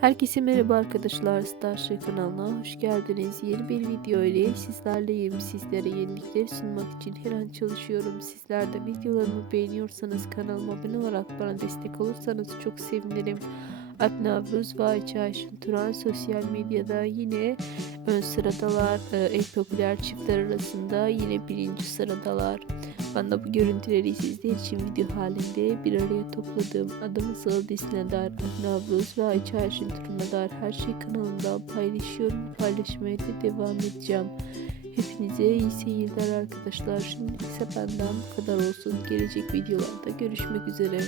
Herkese merhaba arkadaşlar Starship kanalına hoş geldiniz. Yeni bir video ile sizlerleyim. Sizlere yenilikler sunmak için her an çalışıyorum. Sizler de videolarımı beğeniyorsanız kanalıma abone olarak bana destek olursanız çok sevinirim. Alp Navruz ve Turan sosyal medyada yine ön sıradalar. Ee, En popüler çiftler arasında yine birinci sıradalar. De bu görüntüleri sizler için video halinde bir araya topladığım Adamın Salı dizisine dair Navruz ve Ayça Ayşin Turun'a dair her şey kanalımda paylaşıyorum. Paylaşmaya da devam edeceğim. Hepinize iyi seyirler arkadaşlar. Şimdi ise benden bu kadar olsun. Gelecek videolarda görüşmek üzere.